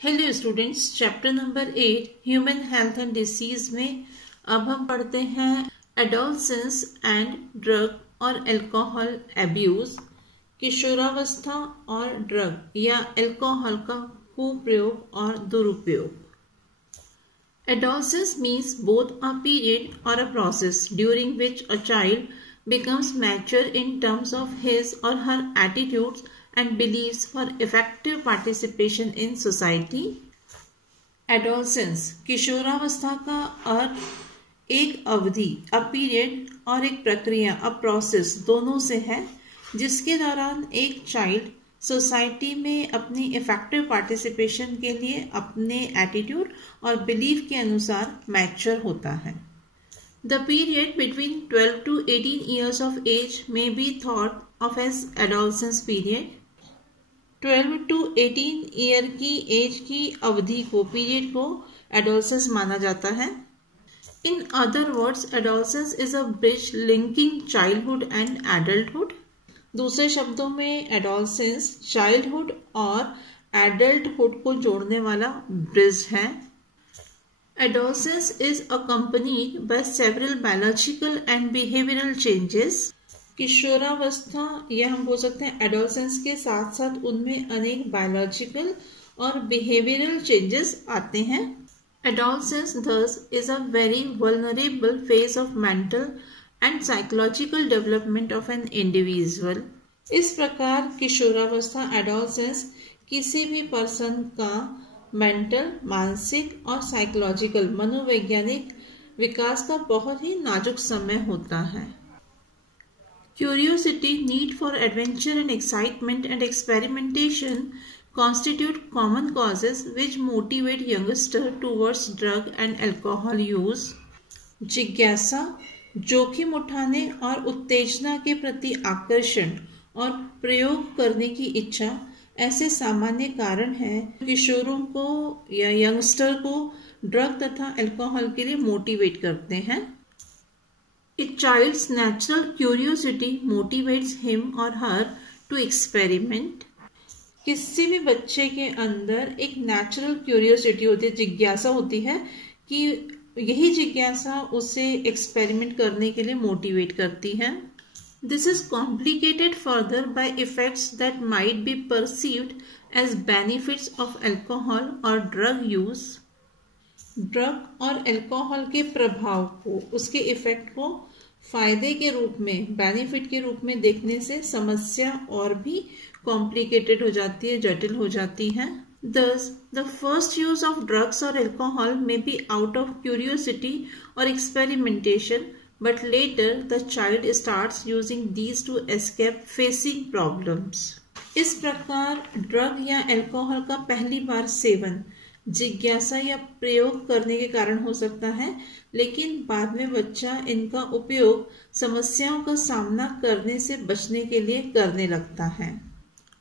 Hello students, chapter number 8 human health and disease में अब हम पढ़ते हैं एडोलसेंस एंड ड्रग और अल्कोहल एब्यूज, किशोरावस्था और ड्रग या अल्कोहल का कुप्रयोग और दुरुपयोग। Adolescence means both a period or a process during which a child becomes mature in terms of his or her attitudes and beliefs for effective participation in society. Adolescence किशोरावस्था का अर्थ एक अवधि, a period और एक प्रक्रिया, a process दोनों से है, जिसके दौरान एक चाइल्ड सोसाइटी में अपनी इफेक्टिव पार्टिसिपेशन के लिए अपने एटीट्यूड और बिलीफ के अनुसार मैच्योर होता है। The period between 12 to 18 years of age may be thought of as adolescence period. 12 to 18 year की एज की अवधि को, पीरियड को एडोलसेंस माना जाता है। In other words, adolescence is a bridge linking childhood and adulthood. दूसरे शब्दों में एडोलसेंस चाइल्डहुड और एडल्टहुड को जोड़ने वाला ब्रिज है। Adolescence is accompanied by several biological and behavioural changes. किशोरावस्था या हम बोल सकते हैं एडोलसेंस के साथ साथ उनमें अनेक बायोलॉजिकल और बिहेवियरल चेंजेस आते हैं। Adolescence thus is a very vulnerable phase of mental and psychological development of an individual. इस प्रकार किशोरावस्था एडोलसेंस किसी भी पर्सन का मेंटल, मानसिक और साइकोलॉजिकल, मनोवैज्ञानिक विकास का बहुत ही नाजुक समय होता है। Curiosity, need for adventure and excitement and experimentation constitute common causes which motivate youngsters towards drug and alcohol use. जिज्ञासा, जोखिम उठाने और उत्तेजना के प्रति आकर्षण और प्रयोग करने की इच्छा ऐसे सामान्य कारण हैं किशोरों को या यंगस्टर को ड्रग तथा अल्कोहल के लिए मोटिवेट करते हैं। A child's natural curiosity motivates him or her to experiment. किसी भी बच्चे के अंदर एक नेचुरल क्यूरियोसिटी होती है, जिज्ञासा होती है कि यही जिज्ञासा उसे एक्सपेरिमेंट करने के लिए मोटिवेट करती है। This is complicated further by effects that might be perceived as benefits of alcohol और ड्रग यूज। ड्रग और अल्कोहल के प्रभाव को, उसके इफेक्ट को फायदे के रूप में, बेनिफिट के रूप में देखने से समस्या और भी कॉम्प्लिकेटेड हो जाती है, जटिल हो जाती है। Thus, the first use of drugs or alcohol may be out of curiosity or experimentation, but later the child starts using these to escape facing problems. इस प्रकार ड्रग या अल्कोहल का पहली बार सेवन जिज्ञासा या प्रयोग करने के कारण हो सकता है, लेकिन बाद में बच्चा इनका उपयोग समस्याओं का सामना करने से बचने के लिए करने लगता है।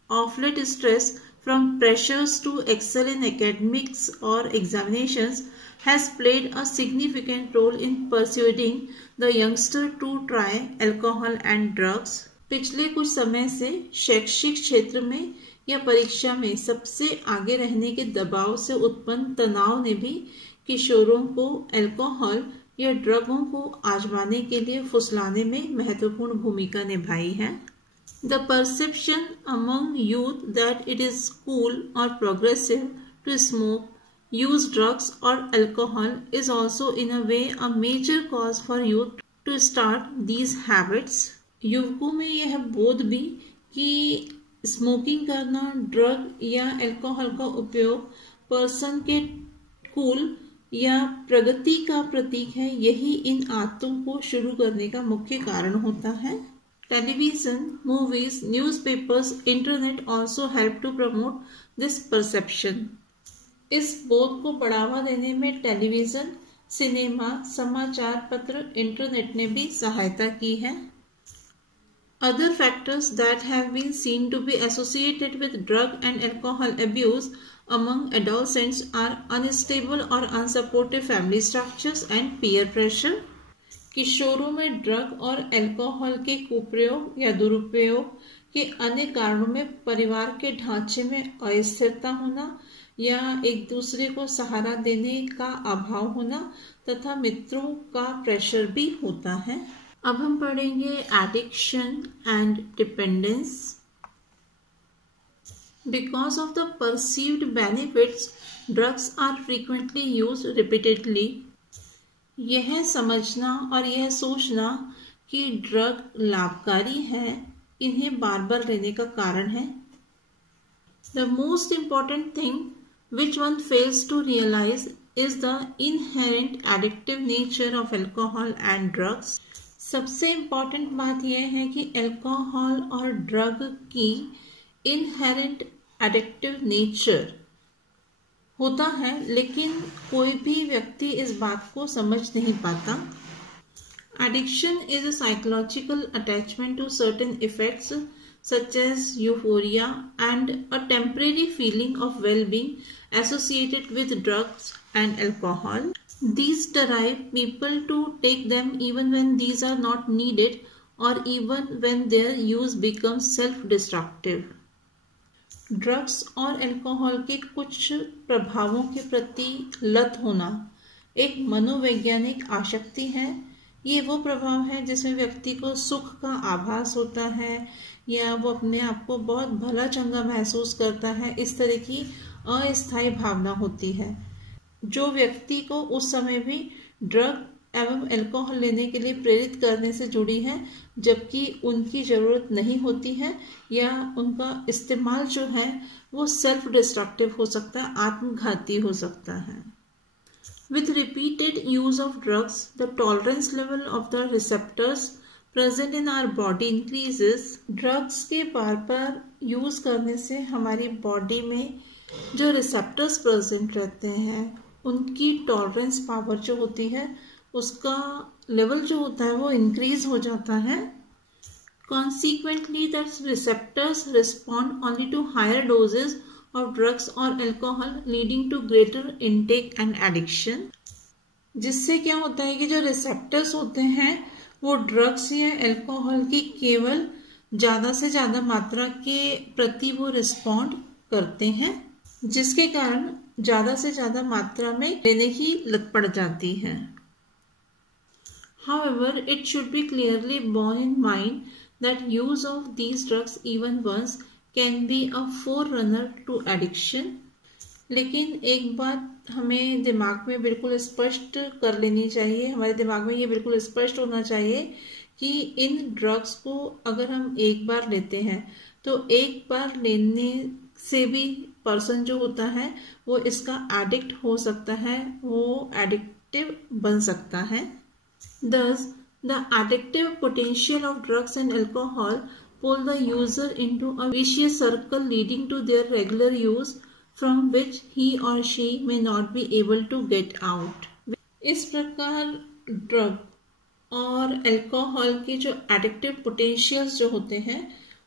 Of late stress from pressures to excel in academics or examinations has played a significant role in persuading the youngster to try alcohol and drugs. पिछले कुछ समय से शैक्षिक क्षेत्र में या परीक्षा में सबसे आगे रहने के दबाव से उत्पन्न तनाव ने भी किशोरों को अल्कोहल या ड्रगों को आजमाने के लिए फुसलाने में महत्वपूर्ण भूमिका निभाई है। The perception among youth that it is cool or progressive to smoke, use drugs or alcohol is also in a way a major cause for youth to start these habits. युवकों में यह बोध भी कि स्मोकिंग करना, drug या alcohol का उपयोग पर्सन के कूल या प्रगति का प्रतीक है, यही इन आदतों को शुरू करने का मुख्य कारण होता है। Television, movies, newspapers, internet also help to promote this perception. इस बोध को बढ़ावा देने में टेलीविजन, सिनेमा, समाचार पत्र, इंटरनेट ने भी सहायता की है। Other factors that have been seen to be associated with drug and alcohol abuse among adolescents are unstable or unsupportive family structures and peer pressure. किशोरों में ड्रग और अल्कोहल के कुप्रयोग या दुरुपयोग के अन्य कारणों में परिवार के ढांचे में अस्थिरता होना, या एक दूसरे को सहारा देने का अभाव होना तथा मित्रों का प्रेशर भी होता है। अब हम पढ़ेंगे addiction and dependence. Because of the perceived benefits drugs are frequently used repeatedly. यह समझना और यह सोचना कि ड्रग लाभकारी है इन्हें बार बार लेने का कारण है। The most important thing which one fails to realize is the inherent addictive nature of alcohol and drugs. सबसे इम्पॉर्टेंट बात यह है कि अल्कोहल और ड्रग की इनहेरेंट एडिक्टिव नेचर होता है, लेकिन कोई भी व्यक्ति इस बात को समझ नहीं पाता। Addiction is a psychological attachment to certain effects such as euphoria and a temporary feeling of well-being associated with drugs and alcohol. These drive people to take them even when these are not needed or even when their use becomes self-destructive. Drugs और alcohol के कुछ प्रभावों के प्रति लत होना एक मनोवैज्ञानिक आसक्ति है। ये वो प्रभाव है जिसमें व्यक्ति को सुख का आभास होता है या वो अपने आप को बहुत भला चंगा महसूस करता है। इस तरह की अस्थायी भावना होती है जो व्यक्ति को उस समय भी ड्रग एवं अल्कोहल लेने के लिए प्रेरित करने से जुड़ी है, जबकि उनकी ज़रूरत नहीं होती है या उनका इस्तेमाल जो है वो सेल्फ डिस्ट्रक्टिव हो सकता है, आत्मघाती हो सकता है। With repeated use of drugs, the tolerance level of the receptors present in our body increases. Drugs के बार बार यूज करने से हमारी बॉडी में जो रिसेप्टर्स प्रेजेंट रहते हैं उनकी टॉलरेंस पावर जो होती है उसका लेवल जो होता है वो इंक्रीज हो जाता है। Consequently, the receptors respond only to higher doses of drugs or alcohol, leading to greater intake and addiction. जिससे क्या होता है कि जो रिसेप्टर्स होते हैं वो ड्रग्स या अल्कोहल की केवल ज़्यादा से ज़्यादा मात्रा के प्रति वो रिस्पॉन्ड करते हैं, जिसके कारण ज़्यादा से ज़्यादा मात्रा में लेने की लत पड़ जाती है। However, it should be clearly borne in mind that use of these drugs even once can be a forerunner to addiction. लेकिन एक बात हमें दिमाग में बिल्कुल स्पष्ट कर लेनी चाहिए, हमारे दिमाग में ये बिल्कुल स्पष्ट होना चाहिए कि इन ड्रग्स को अगर हम एक बार लेते हैं तो एक बार लेने से भी पर्सन जो होता है वो इसका एडिक्ट हो सकता है, वो एडिक्टिव बन सकता है। Thus, the addictive potential of drugs and alcohol pull the user into a vicious circle leading to their regular use from which he or she may not be able to get out. इस प्रकार drug और alcohol के जो addictive potentials जो होते हैं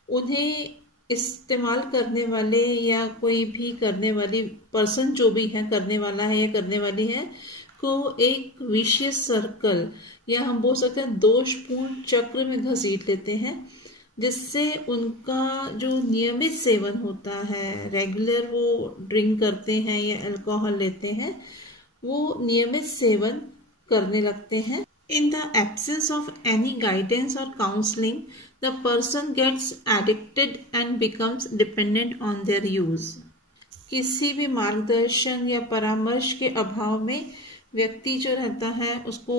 उन्हें इस्तेमाल करने वाले या कोई भी करने वाली पर्सन जो भी है, करने वाला है या करने वाली है, को एक विशियस सर्कल या हम बोल सकते हैं दोषपूर्ण चक्र में घसीट लेते हैं, जिससे उनका जो नियमित सेवन होता है, रेगुलर वो ड्रिंक करते हैं या अल्कोहल लेते हैं, वो नियमित सेवन करने लगते हैं। In the absence of any guidance or counseling, the person gets addicted and becomes dependent on their use. किसी भी मार्गदर्शन या परामर्श के अभाव में व्यक्ति जो रहता है उसको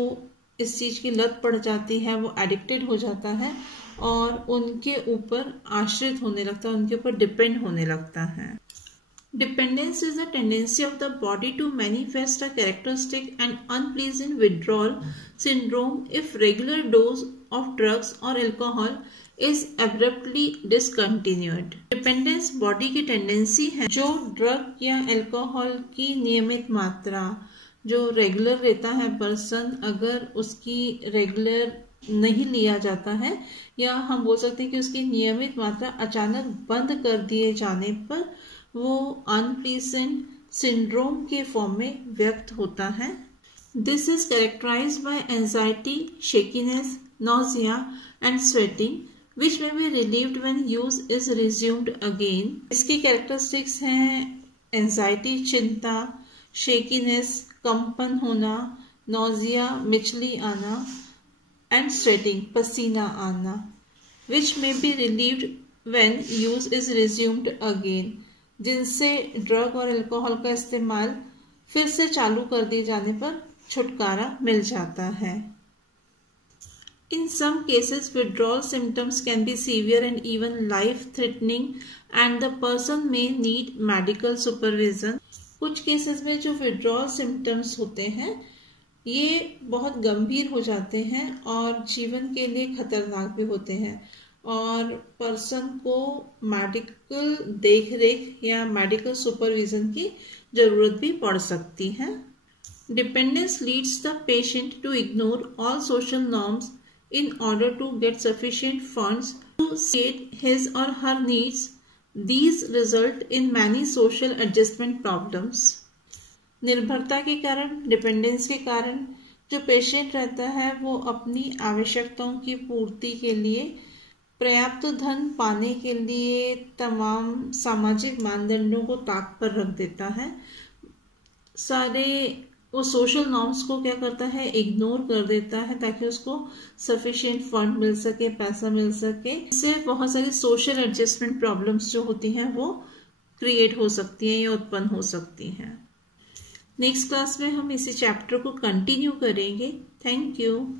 इस चीज की लत पड़ जाती है, वो एडिक्टेड हो जाता है और उनके ऊपर आश्रित होने लगता है, उनके ऊपर डिपेंड होने लगता है। Dependence is the tendency of the body to manifest a characteristic and unpleasant withdrawal syndrome if regular dose of drugs or alcohol is abruptly discontinued. Dependence body की टेंडेंसी है जो ड्रग या अल्कोहल की नियमित मात्रा जो रेगुलर लेता है पर्सन, अगर उसकी रेगुलर नहीं लिया जाता है या हम बोल सकते हैं कि उसकी नियमित मात्रा अचानक बंद कर दिए जाने पर वो अनप्लीजेंट सिंड्रोम के फॉर्म में व्यक्त होता है। This is characterised by anxiety, shakiness, nausea and sweating which may be relieved when use is resumed again. इसकी कैरेक्टरिस्टिक्स हैं एंजाइटी चिंता, शेकीनेस कंपन होना, नोजिया मिचली आना एंड स्वेटिंग पसीना आना, which may be relieved when use is resumed again, जिनसे ड्रग और अल्कोहल का इस्तेमाल फिर से चालू कर दिए जाने पर छुटकारा मिल जाता है। In some cases, withdrawal symptoms can be severe and even life-threatening, and the person may need medical supervision. कुछ केसेस में जो withdrawal symptoms होते हैं ये बहुत गंभीर हो जाते हैं और जीवन के लिए खतरनाक भी होते हैं और पर्सन को मेडिकल देखरेख या मेडिकल सुपरविजन की जरूरत भी पड़ सकती है। Dependence leads the patient to ignore all social norms in order to get sufficient funds to satiate his or her needs. These result in many social adjustment problems. निर्भरता के कारण, डिपेंडेंस के कारण जो पेशेंट रहता है वो अपनी आवश्यकताओं की पूर्ति के लिए, पर्याप्त धन पाने के लिए तमाम सामाजिक मानदंडों को ताक पर रख देता है। सारे वो सोशल नॉर्म्स को क्या करता है, इग्नोर कर देता है ताकि उसको सफिशिएंट फंड मिल सके, पैसा मिल सके। इससे बहुत सारी सोशल एडजस्टमेंट प्रॉब्लम्स जो होती हैं वो क्रिएट हो सकती हैं या उत्पन्न हो सकती हैं। नेक्स्ट क्लास में हम इसी चैप्टर को कंटिन्यू करेंगे। Thank you.